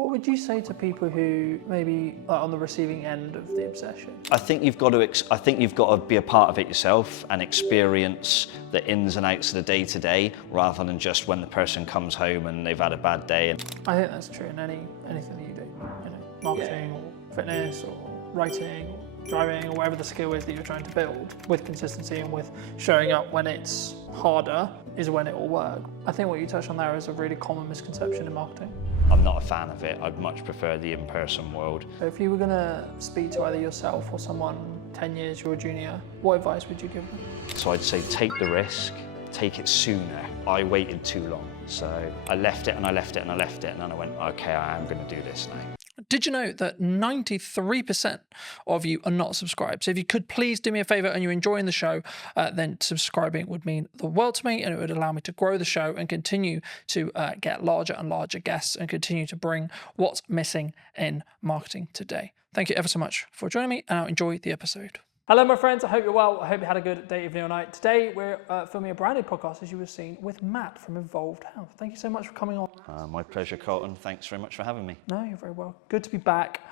What would you say to people who maybe are on the receiving end of the obsession? I think you've got to be a part of it yourself and experience the ins and outs of the day to day, rather than just when the person comes home and they've had a bad day. I think that's true in anything that you do. You know, marketing or fitness or writing or driving or whatever the skill is that you're trying to build. With consistency and with showing up when it's harder is when it will work. I think what you touched on there is a really common misconception in marketing. I'm not a fan of it. I'd much prefer the in-person world. If you were going to speak to either yourself or someone 10 years your junior, what advice would you give them? So I'd say take the risk, take it sooner. I waited too long. So I left it and I left it and I left it, and then I went, okay, I am going to do this now. Did you know that 93% of you are not subscribed? So if you could please do me a favor and you're enjoying the show, then subscribing would mean the world to me, and it would allow me to grow the show and continue to get larger and larger guests and continue to bring what's missing in marketing today. Thank you ever so much for joining me, and I'll enjoy the episode. Hello, my friends. I hope you're well. I hope you had a good day, evening, or night. Today, we're filming a brand new podcast, as you have seen, with Matt from Involved Health. Thank you so much for coming on. My pleasure, Colton. Thanks very much for having me. No, you're very well. Good to be back.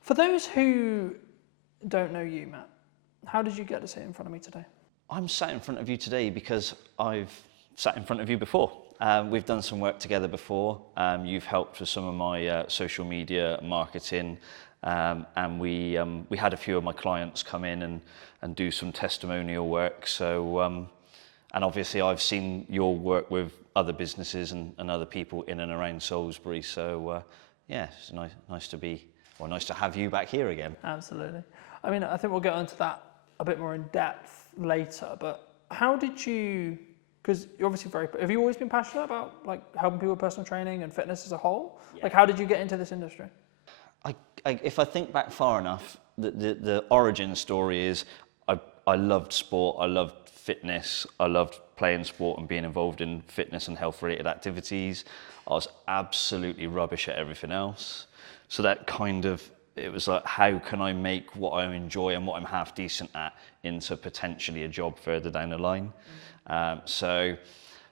For those who don't know you, Matt, how did you get to sit in front of me today? I'm sat in front of you today because I've sat in front of you before. We've done some work together before. You've helped with some of my social media marketing. And we had a few of my clients come in and do some testimonial work. So, and obviously I've seen your work with other businesses and other people in and around Salisbury. So, yeah, it's nice to have you back here again. Absolutely. I mean, I think we'll get onto that a bit more in depth later, but how did you, because you're obviously have you always been passionate about like helping people with personal training and fitness as a whole? Yeah. Like, how did you get into this industry? If I think back far enough, the origin story is I loved sport, I loved fitness, I loved playing sport and being involved in fitness and health related activities. I was absolutely rubbish at everything else. So that it was like, how can I make what I enjoy and what I'm half decent at into potentially a job further down the line? So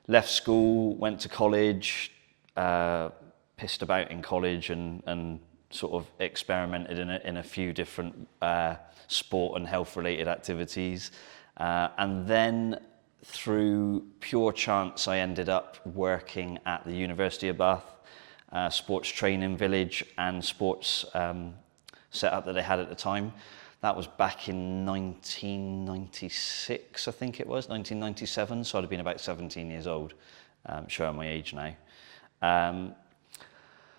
left school, went to college, pissed about in college and sort of experimented in a few different sport and health related activities. And then through pure chance, I ended up working at the University of Bath, sports training village and sports setup that they had at the time. That was back in 1996, I think it was, 1997. So I'd have been about 17 years old, showing my age now.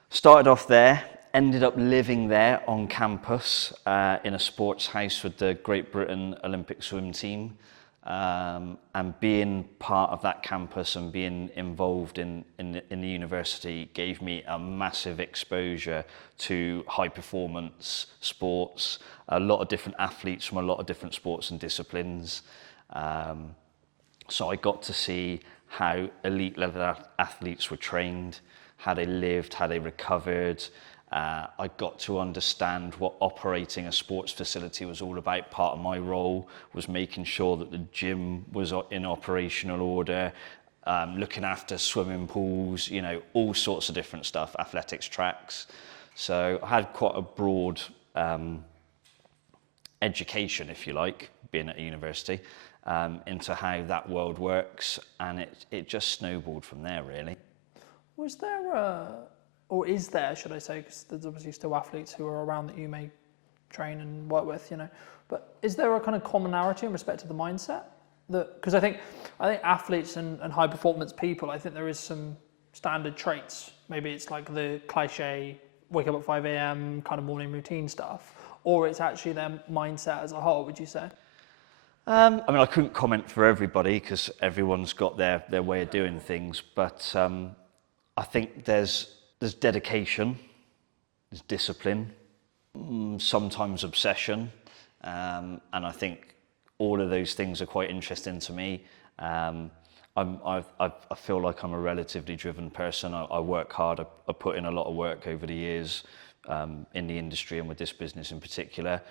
Started off there. Ended up living there on campus in a sports house with the Great Britain Olympic swim team, and being part of that campus and being involved in the university gave me a massive exposure to high performance sports, a lot of different athletes from a lot of different sports and disciplines. So I got to see how elite level athletes were trained, how they lived, how they recovered. I got to understand what operating a sports facility was all about. Part of my role was making sure that the gym was in operational order, looking after swimming pools, you know, all sorts of different stuff, athletics tracks. So I had quite a broad education, if you like, being at a university, into how that world works, and it just snowballed from there, really. Was there or is there, should I say, because there's obviously still athletes who are around that you may train and work with, you know, but is there a kind of commonality in respect to the mindset? Because I think athletes and high performance people, I think there is some standard traits. Maybe it's like the cliche, wake up at 5 a.m. kind of morning routine stuff, or it's actually their mindset as a whole, would you say? I mean, I couldn't comment for everybody because everyone's got their way of doing things, but I think there's dedication, there's discipline, sometimes obsession, and I think all of those things are quite interesting to me. I feel like I'm a relatively driven person. I work hard. I put in a lot of work over the years in the industry and with this business in particular.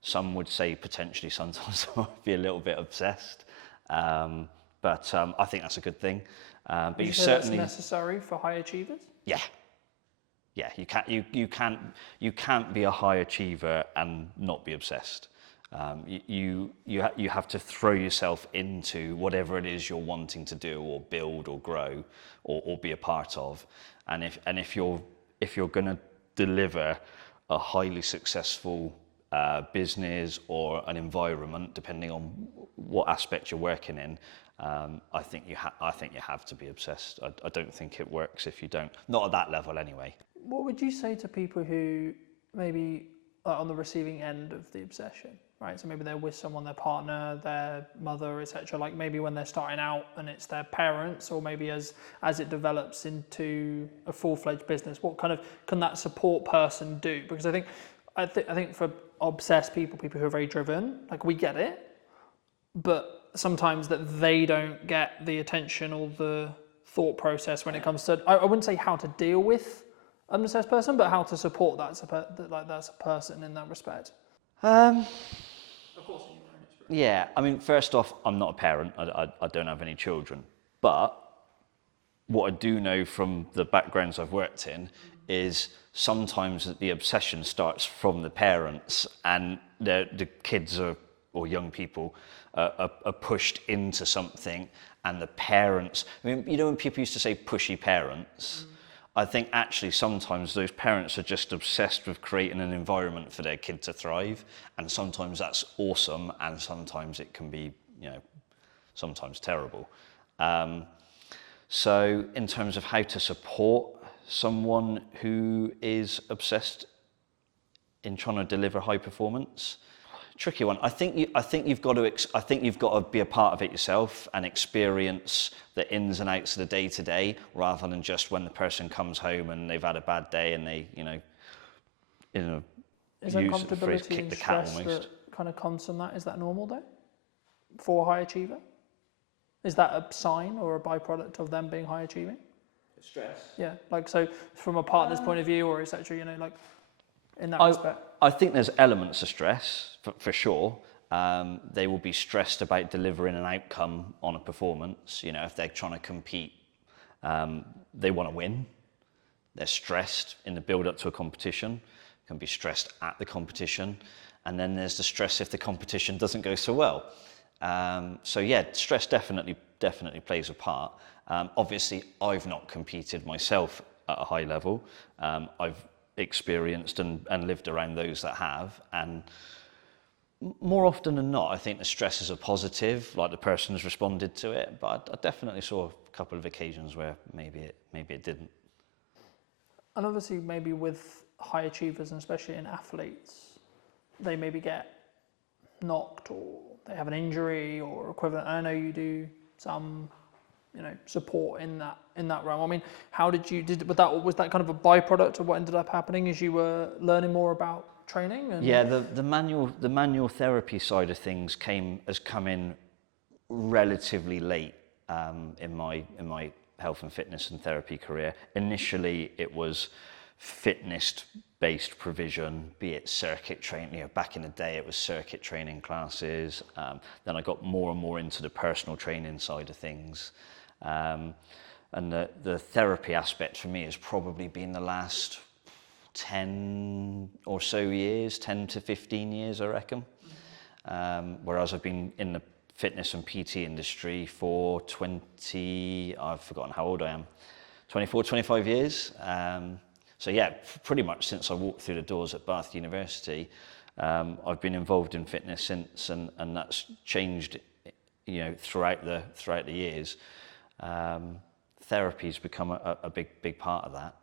Some would say potentially sometimes I might be a little bit obsessed, but I think that's a good thing. But you certainly that's necessary for high achievers? Yeah, yeah, you can't be a high achiever and not be obsessed. You have to throw yourself into whatever it is you're wanting to do or build or grow or be a part of, and if you're going to deliver a highly successful business or an environment, depending on what aspect you're working in, I think you have to be obsessed. I don't think it works if you don't. Not at that level, anyway. What would you say to people who maybe are on the receiving end of the obsession, right? So maybe they're with someone, their partner, their mother, etc. Like maybe when they're starting out and it's their parents, or maybe as it develops into a full-fledged business, what kind of can that support person do? Because I think for obsessed people who are very driven, like we get it, but sometimes that they don't get the attention or the thought process when it comes to, I wouldn't say how to deal with an obsessed person, but how to support that's a person in that respect. Of course, in your own experience. Yeah, I mean, first off, I'm not a parent. I don't have any children. But what I do know from the backgrounds I've worked in is sometimes the obsession starts from the parents, and the kids or young people are pushed into something, and the parents, I mean, you know when people used to say pushy parents, I think actually sometimes those parents are just obsessed with creating an environment for their kid to thrive, and sometimes that's awesome, and sometimes it can be, sometimes terrible. So in terms of how to support someone who is obsessed in trying to deliver high performance, tricky one. I think you've got to be a part of it yourself and experience the ins and outs of the day to day, rather than just when the person comes home and they've had a bad day and they, Is that use the phrase comfortability kick and the cat stress almost. that kind of comes from that? Is that normal though, for a high achiever? Is that a sign or a byproduct of them being high achieving? Stress. Yeah, like so from a partner's point of view, or etc. Like in that respect. I think there's elements of stress for sure. They will be stressed about delivering an outcome on a performance. If they're trying to compete, they want to win. They're stressed in the build up to a competition, can be stressed at the competition. And then there's the stress if the competition doesn't go so well. So yeah, stress definitely plays a part. Obviously, I've not competed myself at a high level. I've experienced and lived around those that have, and more often than not, I think the stresses are positive, like the person has responded to it. But I definitely saw a couple of occasions where maybe it didn't. And obviously, maybe with high achievers, and especially in athletes, they maybe get knocked or they have an injury or equivalent. I know you do some, support in that realm. I mean, how was that kind of a byproduct of what ended up happening as you were learning more about training? Yeah, the manual therapy side of things has come in relatively late in my health and fitness and therapy career. Initially, it was fitness-based provision, be it circuit training. Back in the day, it was circuit training classes. Then I got more and more into the personal training side of things. And the therapy aspect for me has probably been the last 10 or so years, 10 to 15 years, I reckon. Whereas I've been in the fitness and PT industry for I've forgotten how old I am, 24, 25 years. So yeah, pretty much since I walked through the doors at Bath University, I've been involved in fitness since, and that's changed, throughout the years. Therapy's become a big part of that.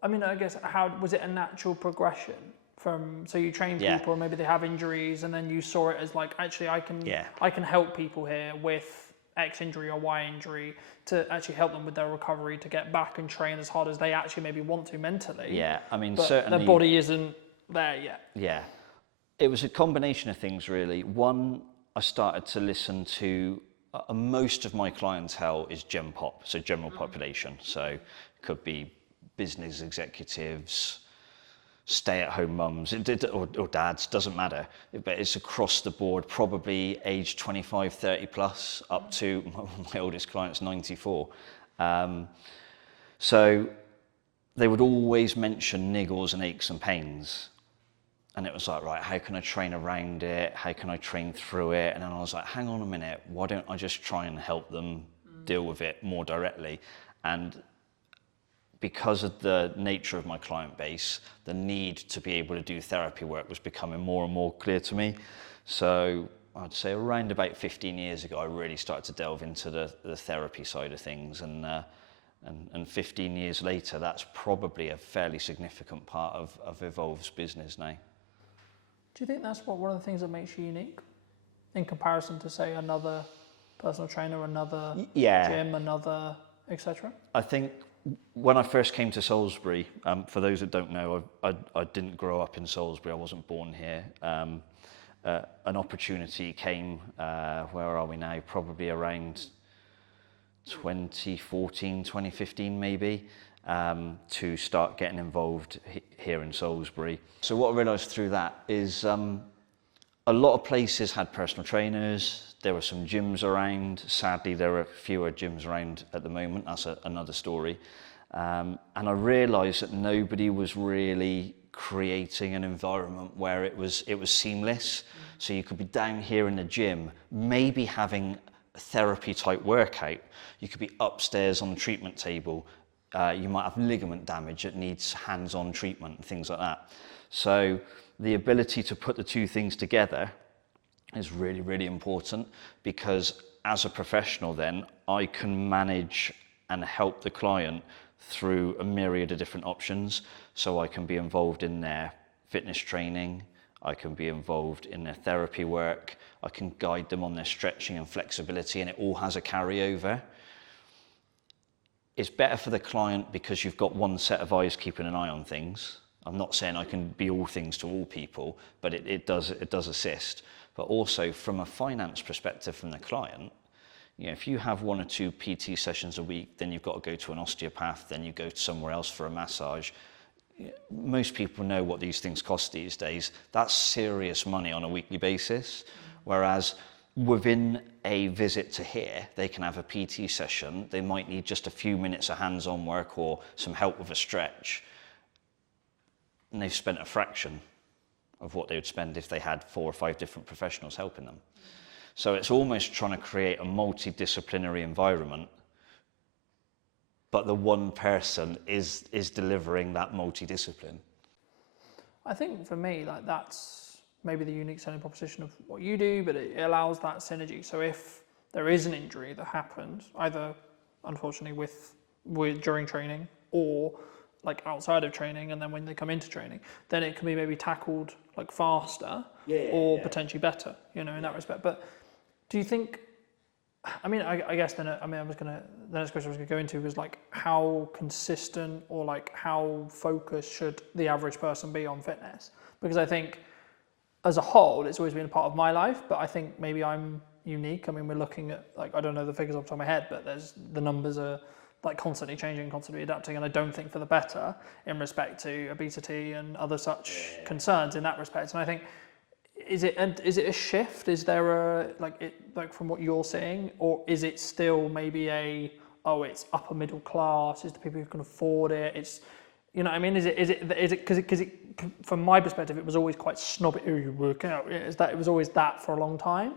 I guess, how was it a natural progression from, so you train Yeah. people and maybe they have injuries, and then you saw it as like, actually I can help people here with X injury or Y injury to actually help them with their recovery to get back and train as hard as they actually maybe want to mentally. Yeah, I mean, but certainly their body isn't there yet. Yeah, it was a combination of things really. One, I started to listen to most of my clientele is Gen Pop, so general population. So it could be business executives, stay-at-home mums, or dads, doesn't matter. But it's across the board, probably age 25, 30 plus, up to my oldest client's 94. So they would always mention niggles and aches and pains. And it was like, right, how can I train around it? How can I train through it? And then I was like, hang on a minute, why don't I just try and help them deal with it more directly? And because of the nature of my client base, the need to be able to do therapy work was becoming more and more clear to me. So I'd say around about 15 years ago, I really started to delve into the therapy side of things. And 15 years later, that's probably a fairly significant part of Evolve's business now. Do you think that's one of the things that makes you unique in comparison to, say, another personal trainer, another gym, another etc.? I think when I first came to Salisbury, for those that don't know, I didn't grow up in Salisbury. I wasn't born here. An opportunity came, where are we now? Probably around 2014, 2015 maybe, to start getting involved here in Salisbury. So what I realised through that is a lot of places had personal trainers. There were some gyms around. Sadly, there are fewer gyms around at the moment. That's another story. And I realised that nobody was really creating an environment where it was seamless. So you could be down here in the gym, maybe having a therapy type workout. You could be upstairs on the treatment table. You might have ligament damage that needs hands-on treatment and things like that. So the ability to put the two things together is really, really important, because as a professional then, I can manage and help the client through a myriad of different options. So I can be involved in their fitness training, I can be involved in their therapy work, I can guide them on their stretching and flexibility, and it all has a carryover. It's better for the client because you've got one set of eyes keeping an eye on things. I'm not saying I can be all things to all people, but it does assist. But also from a finance perspective from the client, you know, if you have 1 or 2 PT sessions a week, then you've got to go to an osteopath, then you go to somewhere else for a massage. Most people know what these things cost these days. That's serious money on a weekly basis. Whereas within a visit to here, they can have a PT session. They might need just a few minutes of hands-on work or some help with a stretch. And they've spent a fraction of what they would spend if they had 4 or 5 different professionals helping them. So it's almost trying to create a multidisciplinary environment, but the one person is delivering that multidiscipline. I think for me, like, that's maybe the unique selling proposition of what you do, but it allows that synergy. So if there is an injury that happens, either unfortunately with during training or like outside of training, and then when they come into training, then it can be maybe tackled like faster or potentially better, you know, in that respect. But do you think, I guess then, the next question I was going to go into was like, how consistent or like how focused should the average person be on fitness? Because I think as a whole, it's always been a part of my life, but I think maybe I'm unique. I mean, we're looking at, like, I don't know the figures off the top of my head, but the numbers are like constantly changing, constantly adapting, and I don't think for the better in respect to obesity and other such concerns in that respect. And I think, is it a shift? Is there from what you're seeing, or is it still maybe it's upper middle class, it's the people who can afford it, it's, you know what I mean? Is it because from my perspective, it was always quite snobby, you work out, it was always that for a long time.